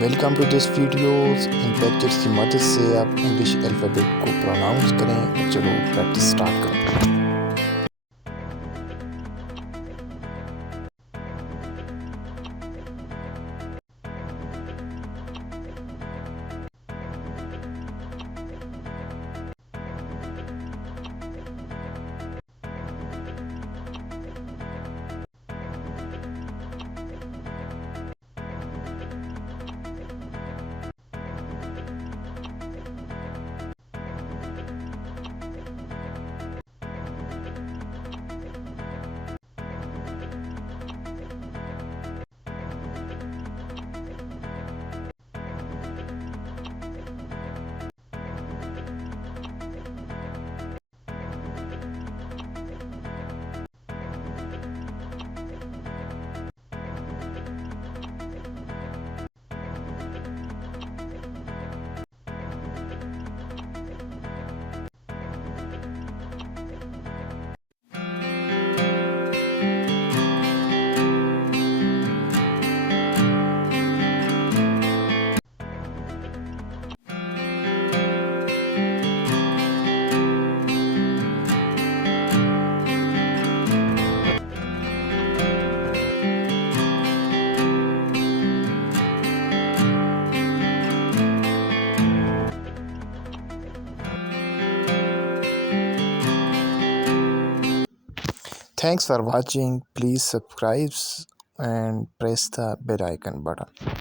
Welcome to this videos. In pictures की मदद से आप इंग्लिश अल्फ़ाबेट को प्रोनाउंस करें। चलो प्रैक्टिस स्टार्ट करें। Thanks for watching. Please subscribe and press the bell icon button.